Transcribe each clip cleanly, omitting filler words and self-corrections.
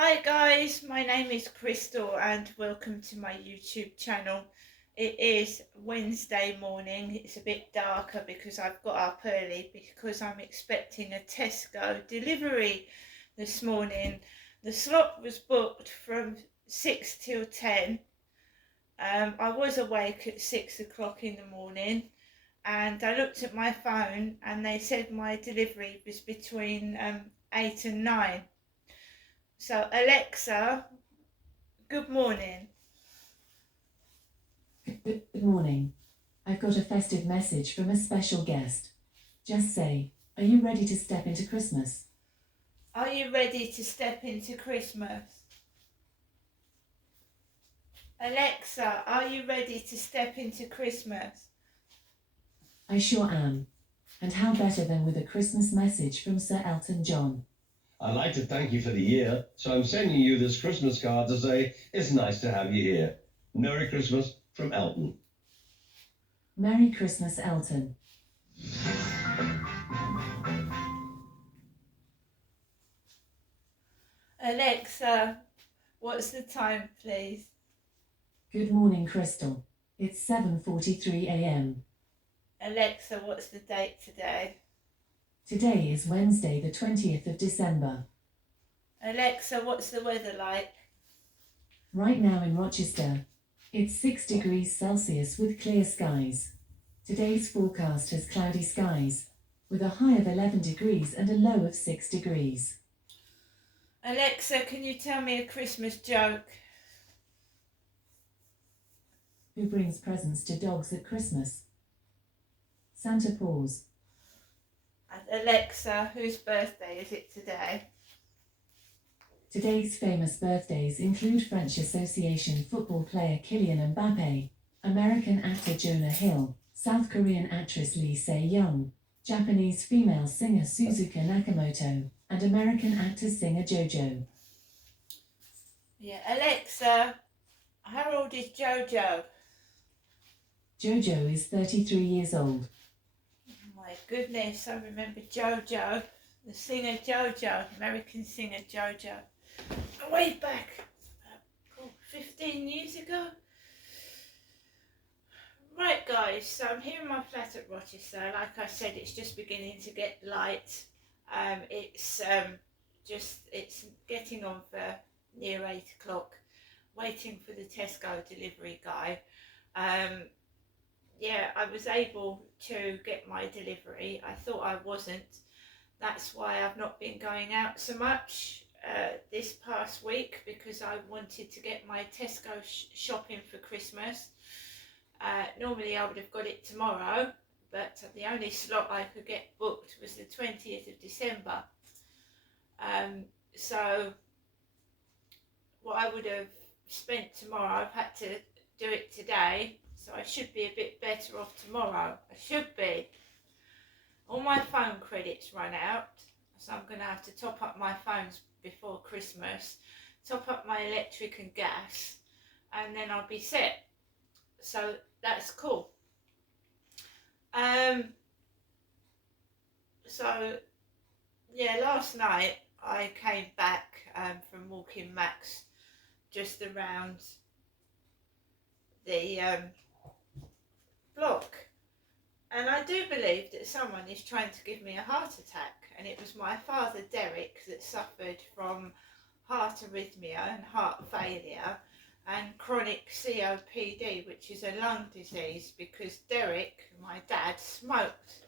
Hi guys, my name is Crystal and welcome to my YouTube channel. It is Wednesday morning. It's a bit darker because I've got up early because I'm expecting a Tesco delivery this morning. The slot was booked from 6 till 10. I was awake at 6 o'clock in the morning and I looked at my phone and they said my delivery was between 8 and 9. So Alexa, good morning. Good morning. I've got a festive message from a special guest. Just say, are you ready to step into Christmas? Are you ready to step into Christmas? Alexa, are you ready to step into Christmas? I sure am. And how better than with a Christmas message from Sir Elton John? I'd like to thank you for the year, so I'm sending you this Christmas card to say it's nice to have you here. Merry Christmas from Elton. Merry Christmas, Elton. Alexa, what's the time, please? Good morning, Crystal. It's 7:43 a.m. Alexa, what's the date today? Today is Wednesday, the 20th of December. Alexa, what's the weather like? Right now in Rochester, it's 6 degrees Celsius with clear skies. Today's forecast has cloudy skies, with a high of 11 degrees and a low of 6 degrees. Alexa, can you tell me a Christmas joke? Who brings presents to dogs at Christmas? Santa Claus. Alexa, whose birthday is it today? Today's famous birthdays include French Association football player Kylian Mbappe, American actor Jonah Hill, South Korean actress Lee Se-young, Japanese female singer Suzuka Nakamoto, and American actor-singer JoJo. Yeah, Alexa, how old is JoJo? JoJo is 33 years old. My goodness, I remember JoJo, the singer JoJo, American singer JoJo, way back, 15 years ago. Right guys, so I'm here in my flat at Rochester. Like I said, it's just beginning to get light. It's getting on for near 8 o'clock, waiting for the Tesco delivery guy. Yeah, I was able to get my delivery. I thought I wasn't. That's why I've not been going out so much this past week, because I wanted to get my Tesco shopping for Christmas. Normally I would have got it tomorrow, but the only slot I could get booked was the 20th of December. So what I would have spent tomorrow, I've had to do it today. So I should be a bit better off tomorrow. I should be. All my phone credits run out, so I'm going to have to top up my phones before Christmas, top up my electric and gas, and then I'll be set. So that's cool. So yeah, last night I came back from walking Max just around the block, and I do believe that someone is trying to give me a heart attack, and it was my father Derek that suffered from heart arrhythmia and heart failure and chronic COPD, which is a lung disease, because Derek, my dad, smoked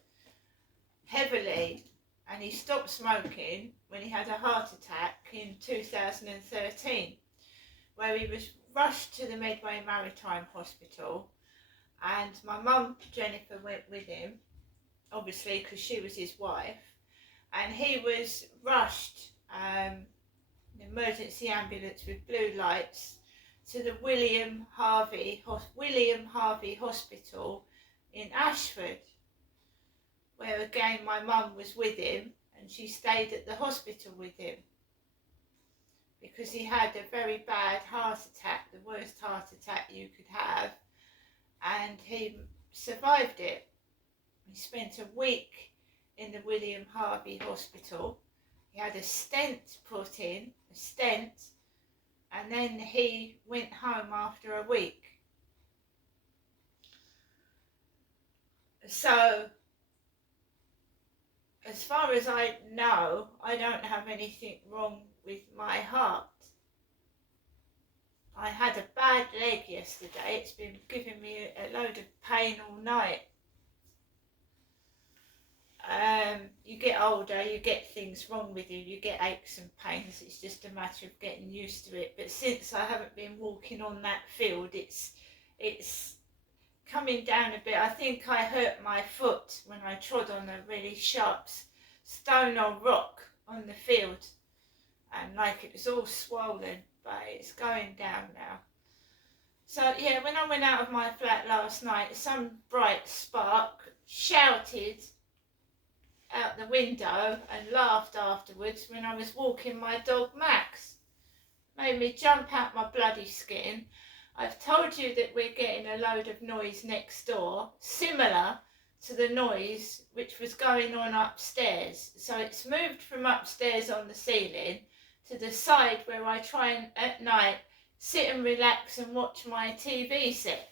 heavily, and he stopped smoking when he had a heart attack in 2013, where he was rushed to the Medway Maritime Hospital, and my mum Jennifer went with him, obviously because she was his wife, and he was rushed in an emergency ambulance with blue lights to the William Harvey Hospital in Ashford, where again my mum was with him, and she stayed at the hospital with him because he had a very bad heart attack, the worst heart attack you could have, and he survived it. He spent a week in the William Harvey Hospital, He had a stent put in, and then he went home after a week. So, as far as I know, I don't have anything wrong with my heart. I had a bad leg yesterday. It's been giving me a load of pain all night. You get older, you get things wrong with you, you get aches and pains. It's just a matter of getting used to it. But since I haven't been walking on that field, it's coming down a bit. I think I hurt my foot when I trod on a really sharp stone or rock on the field, and like it was all swollen, but it's going down now. So yeah, when I went out of my flat last night, some bright spark shouted out the window and laughed afterwards when I was walking my dog Max. Made me jump out my bloody skin. I've told you that we're getting a load of noise next door, similar to the noise which was going on upstairs. So it's moved from upstairs on the ceiling to the side where I try and at night sit and relax and watch my TV set.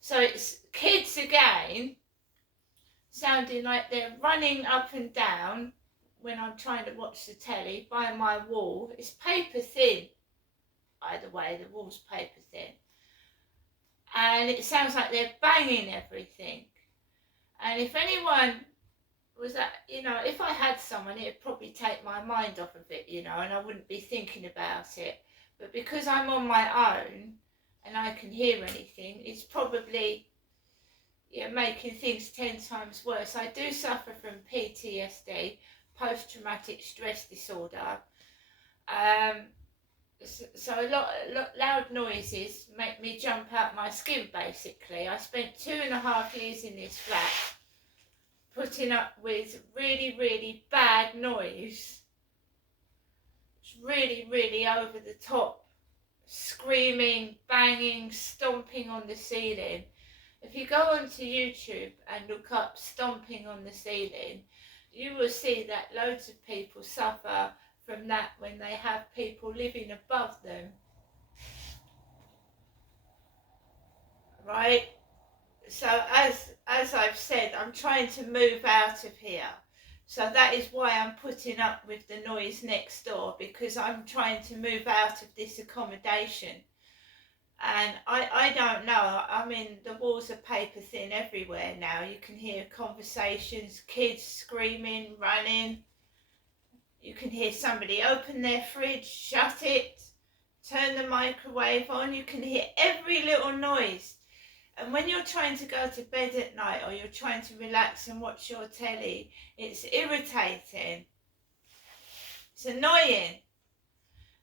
So it's kids again, sounding like they're running up and down when I'm trying to watch the telly by my wall. It's paper thin, by the way, the wall's paper thin. And it sounds like they're banging everything. And if anyone was that, if I had someone, it'd probably take my mind off of it, and I wouldn't be thinking about it. But because I'm on my own and I can hear anything, it's probably making things 10 times worse. I do suffer from PTSD, post-traumatic stress disorder. So a lot loud noises make me jump out my skin, basically. I spent 2.5 years in this flat, putting up with really, really bad noise. It's really, really over the top. Screaming, banging, stomping on the ceiling. If you go onto YouTube and look up stomping on the ceiling, you will see that loads of people suffer from that when they have people living above them. Right? So as I've said, I'm trying to move out of here. So that is why I'm putting up with the noise next door, because I'm trying to move out of this accommodation. And I don't know, I mean, the walls are paper thin everywhere now. You can hear conversations, kids screaming, running. You can hear somebody open their fridge, shut it, turn the microwave on. You can hear every little noise. And when you're trying to go to bed at night or you're trying to relax and watch your telly, it's irritating. It's annoying.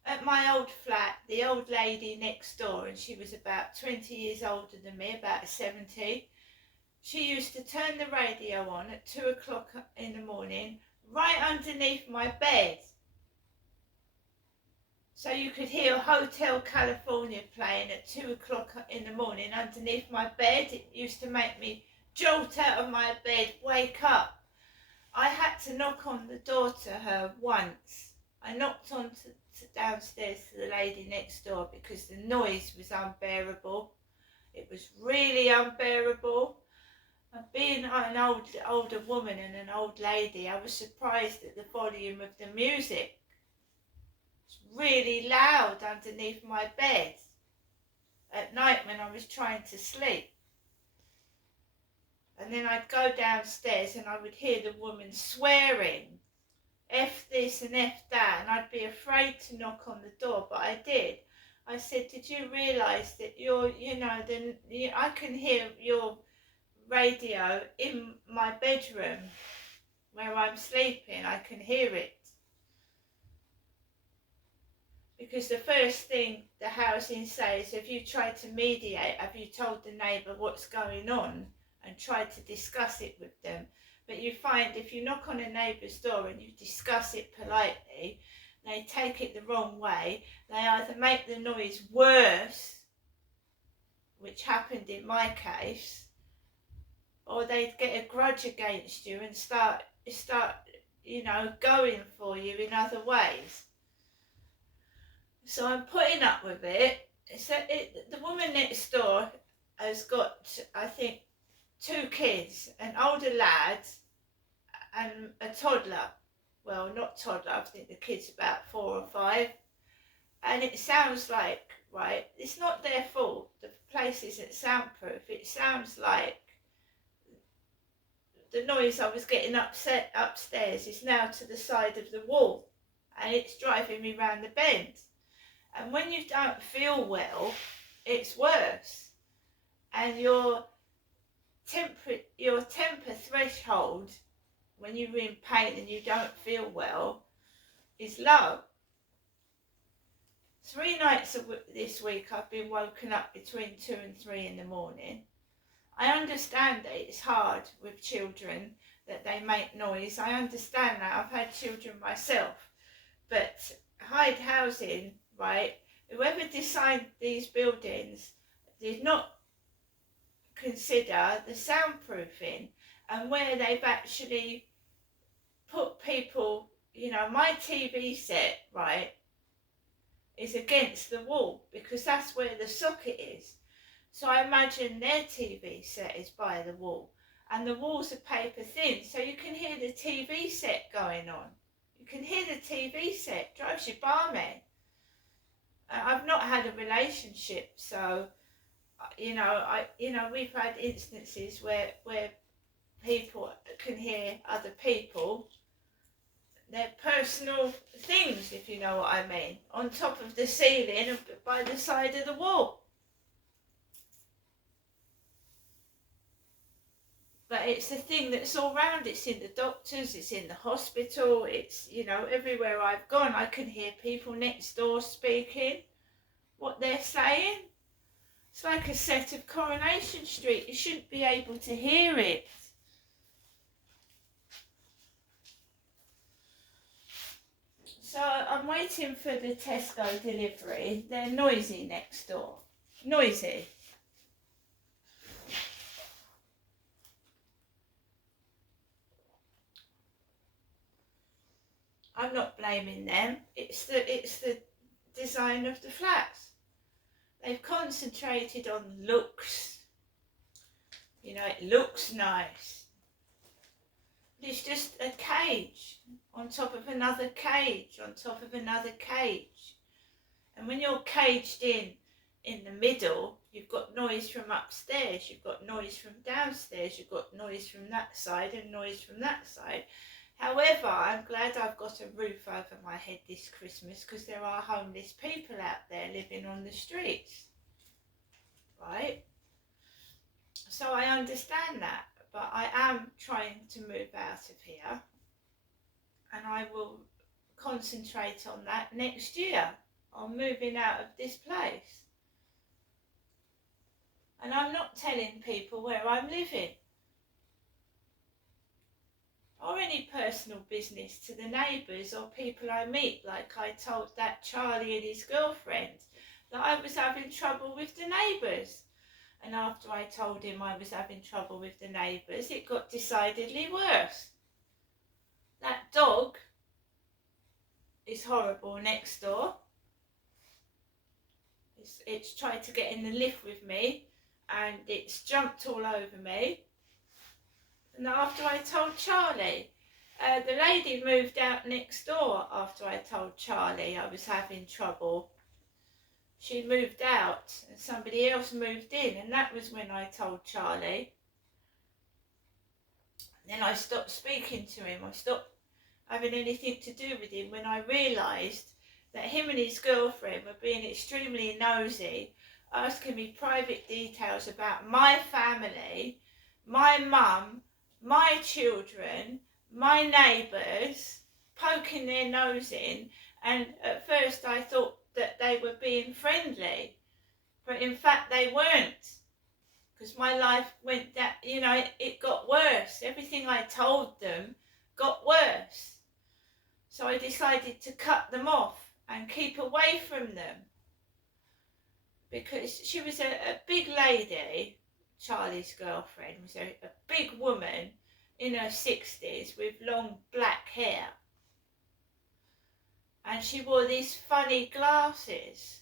At my old flat, the old lady next door, and she was about 20 years older than me, about 70, she used to turn the radio on at 2 o'clock in the morning, right underneath my bed. So you could hear Hotel California playing at 2 o'clock in the morning underneath my bed. It used to make me jolt out of my bed, wake up. I had to knock on the door to her once. I knocked on downstairs to the lady next door because the noise was unbearable. It was really unbearable. And being an older woman and an old lady, I was surprised at the volume of the music. It's really loud underneath my bed at night when I was trying to sleep. And then I'd go downstairs and I would hear the woman swearing, F this and F that, and I'd be afraid to knock on the door, but I did. I said, did you realise that I can hear your radio in my bedroom where I'm sleeping? I can hear it. Because the first thing the housing says, have you tried to mediate? Have you told the neighbour what's going on and tried to discuss it with them? But you find if you knock on a neighbour's door and you discuss it politely, they take it the wrong way. They either make the noise worse, which happened in my case, or they'd get a grudge against you and start going for you in other ways. So I'm putting up with it. The woman next door has got, I think, 2 kids, an older lad and a toddler. Well, not toddler, I think the kid's about 4 or 5. And it sounds like, right, it's not their fault. The place isn't soundproof. It sounds like the noise I was getting upstairs is now to the side of the wall, and it's driving me round the bend. And when you don't feel well, it's worse. And your temper threshold, when you're in pain and you don't feel well, is low. 3 nights this week I've been woken up between 2 and 3 in the morning. I understand that it's hard with children, that they make noise. I understand that. I've had children myself. But Hyde Housing, right, whoever designed these buildings did not consider the soundproofing, and where they've actually put people, my TV set, right, is against the wall because that's where the socket is. So I imagine their TV set is by the wall, and the walls are paper thin, so you can hear the TV set going on. You can hear the TV set, drives you balmy. I've not had a relationship, so we've had instances where people can hear other people, their personal things, if you know what I mean, on top of the ceiling and by the side of the wall. But it's a thing that's all round. It's in the doctors, it's in the hospital, it's, everywhere I've gone, I can hear people next door speaking, what they're saying. It's like a set of Coronation Street. You shouldn't be able to hear it. So I'm waiting for the Tesco delivery. They're noisy next door. Noisy. I'm not blaming them. It's the design of the flats. They've concentrated on looks. It looks nice. It's just a cage on top of another cage on top of another cage. And when you're caged in the middle, you've got noise from upstairs, you've got noise from downstairs, you've got noise from that side and noise from that side. However, I'm glad I've got a roof over my head this Christmas, because there are homeless people out there living on the streets, right? So I understand that, but I am trying to move out of here, and I will concentrate on that next year, on moving out of this place. And I'm not telling people where I'm living, or any personal business to the neighbours or people I meet, like I told that Charlie and his girlfriend that I was having trouble with the neighbours. And after I told him I was having trouble with the neighbours, it got decidedly worse. That dog is horrible next door. It's tried to get in the lift with me, and it's jumped all over me. And after I told Charlie, the lady moved out next door after I told Charlie I was having trouble. She moved out and somebody else moved in, and that was when I told Charlie. Then I stopped speaking to him. I stopped having anything to do with him when I realised that him and his girlfriend were being extremely nosy, asking me private details about my family, my mum, my children, my neighbours, poking their nose in. And at first I thought that they were being friendly, but in fact they weren't, because my life went down, it got worse. Everything I told them got worse. So I decided to cut them off and keep away from them, because she was a big lady. Charlie's girlfriend was a big woman in her 60s with long black hair. And she wore these funny glasses.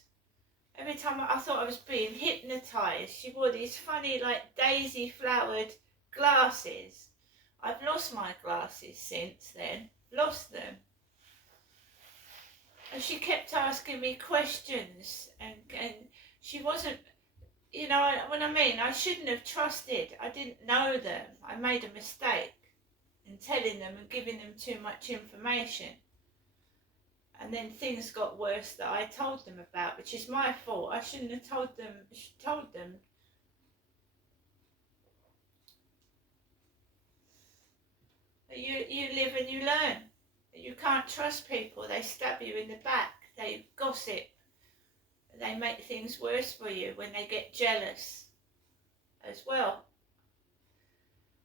Every time I thought I was being hypnotised, she wore these funny, like daisy flowered glasses. I've lost my glasses since then, lost them. And she kept asking me questions, and she wasn't, you know what I mean? I shouldn't have trusted. I didn't know them. I made a mistake in telling them and giving them too much information. And then things got worse that I told them about, which is my fault. I shouldn't have told them. You live and you learn. You can't trust people. They stab you in the back. They gossip. They make things worse for you when they get jealous as well.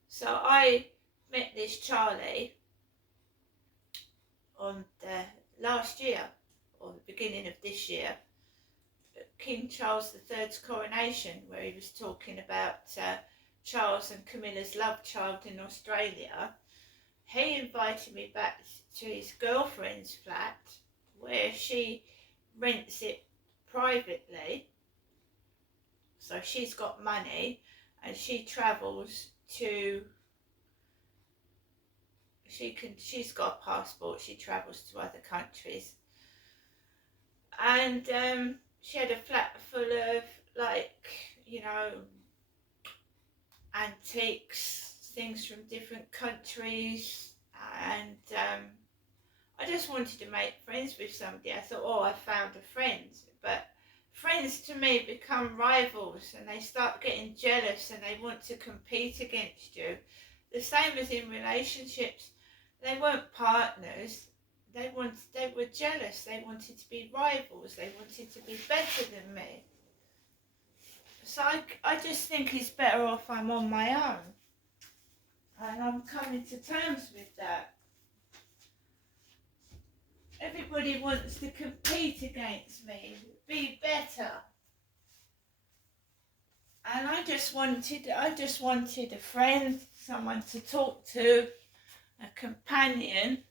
So I met this Charlie on the last year, or the beginning of this year, at King Charles III's coronation, where he was talking about Charles and Camilla's love child in Australia. He invited me back to his girlfriend's flat, where she rents it privately. So she's got money, and she travels to, she's got a passport, she travels to other countries. And she had a flat full of, like, you know, antiques, things from different countries. And I just wanted to make friends with somebody. I thought, oh, I found a friend. But friends to me become rivals, and they start getting jealous, and they want to compete against you. The same as in relationships. They weren't partners. They were jealous. They wanted to be rivals. They wanted to be better than me. So I just think it's better off I'm on my own. And I'm coming to terms with that. Everybody wants to compete against me, be better. And I just wanted a friend, someone to talk to, a companion,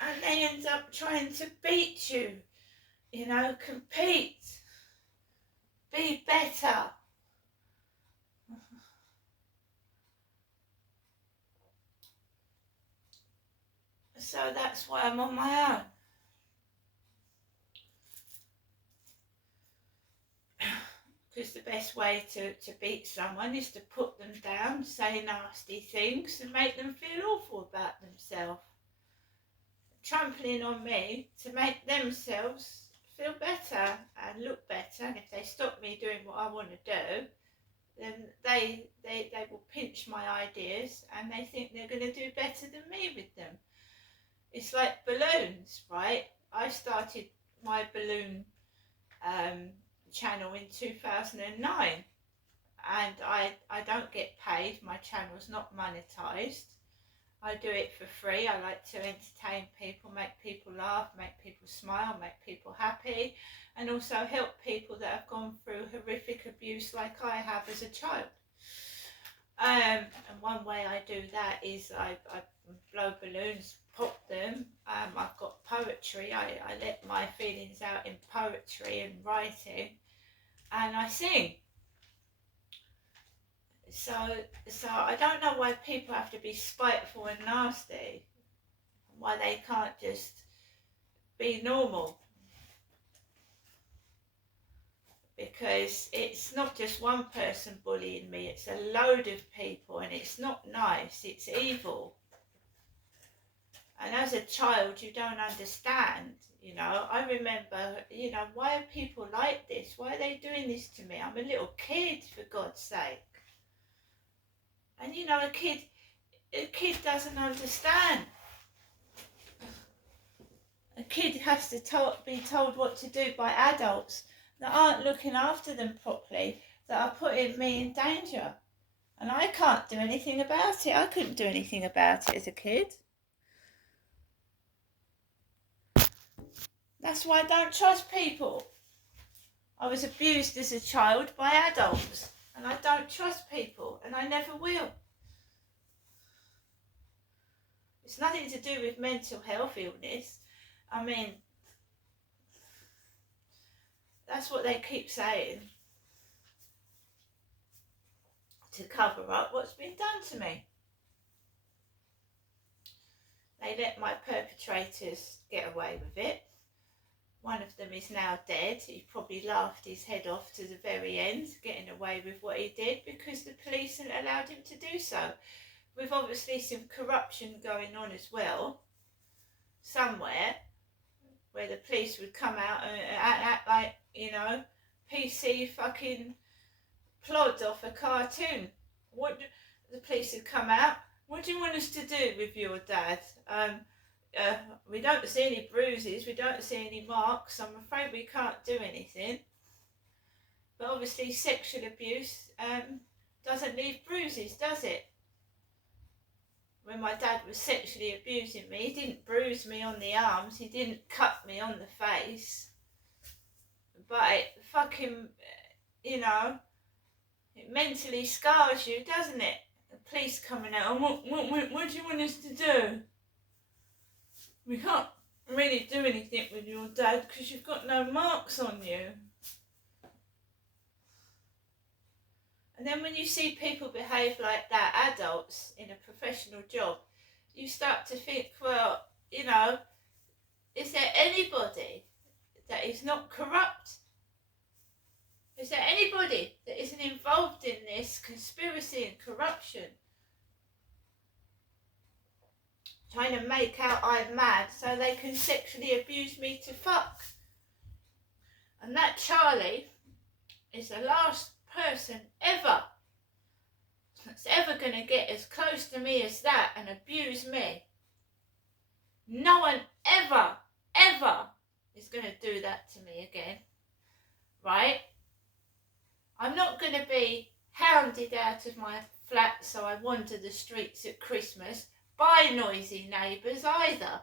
and they end up trying to beat you, you know, compete, be better. So that's why I'm on my own. Because the best way to beat someone is to put them down, say nasty things, and make them feel awful about themselves. Trampling on me to make themselves feel better and look better. And if they stop me doing what I want to do, then they will pinch my ideas, and they think they're going to do better than me with them. It's like balloons, right? I started my balloon channel in 2009, and I don't get paid. My channel's not monetized. I do it for free. I like to entertain people, make people laugh, make people smile, make people happy, and also help people that have gone through horrific abuse like I have as a child. And one way I do that is I blow balloons, pop them. I've got poetry. I let my feelings out in poetry and writing, and I sing. So I don't know why people have to be spiteful and nasty, why they can't just be normal. Because it's not just one person bullying me, it's a load of people, and it's not nice, it's evil. And as a child, you don't understand, you know. I remember, you know, why are people like this? Why are they doing this to me? I'm a little kid, for God's sake. And, you know, a kid doesn't understand. A kid has to be told what to do by adults that aren't looking after them properly, that are putting me in danger. And I can't do anything about it. I couldn't do anything about it as a kid. That's why I don't trust people. I was abused as a child by adults, and I don't trust people, and I never will. It's nothing to do with mental health illness. I mean, that's what they keep saying to cover up what's been done to me. They let my perpetrators get away with it. One of them is now dead. He probably laughed his head off to the very end, getting away with what he did because the police allowed him to do so. With obviously some corruption going on as well, somewhere, where the police would come out and act like, you know, PC fucking plod off a cartoon. What the police would come out, what do you want us to do with your dad? We don't see any bruises, we don't see any marks, I'm afraid we can't do anything. But obviously sexual abuse doesn't leave bruises, does it? When my dad was sexually abusing me, he didn't bruise me on the arms, he didn't cut me on the face. But it fucking, you know, it mentally scars you, doesn't it? The police coming out, what do you want us to do? We can't really do anything with your dad because you've got no marks on you. And then when you see people behave like that, adults in a professional job, you start to think, well, you know, is there anybody that is not corrupt? Is there anybody that isn't involved in this conspiracy and corruption? Trying to make out I'm mad so they can sexually abuse me to fuck. And that Charlie is the last person ever that's ever going to get as close to me as that and abuse me. No one ever is going to do that to me again. Right? I'm not going to be hounded out of my flat so I wander the streets at Christmas by noisy neighbours either.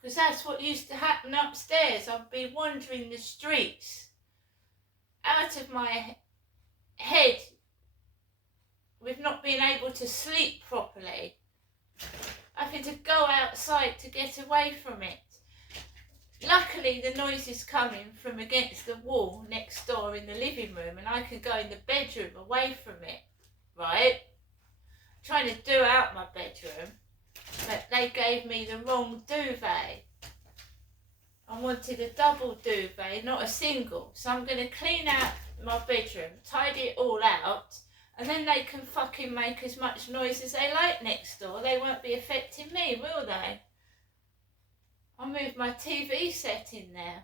Because that's what used to happen upstairs. I'd be wandering the streets out of my head with not being able to sleep properly, having to go outside to get away from it. Luckily the noise is coming from against the wall next door in the living room and I can go in the bedroom away from it, right? Trying to do out my bedroom, but they gave me the wrong duvet. I wanted a double duvet, not a single. So I'm going to clean out my bedroom, tidy it all out, and then they can fucking make as much noise as they like next door. They won't be affecting me, will they? I'll move my TV set in there.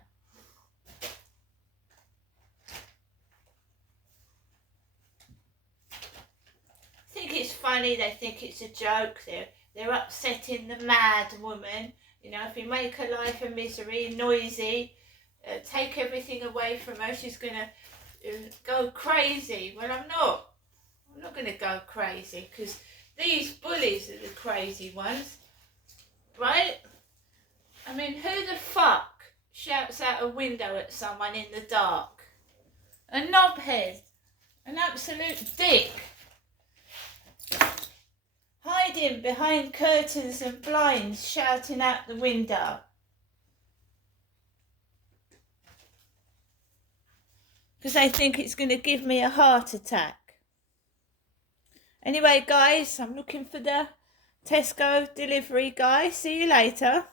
I think it's funny, they think it's a joke, they're upsetting the mad woman. You know, if you make her life a misery, noisy, take everything away from her, she's going to go crazy. Well, I'm not going to go crazy because these bullies are the crazy ones, right? I mean, who the fuck shouts out a window at someone in the dark? A knobhead, an absolute dick. Hiding behind curtains and blinds, shouting out the window. Because they think it's going to give me a heart attack. Anyway, guys, I'm looking for the Tesco delivery guy. See you later.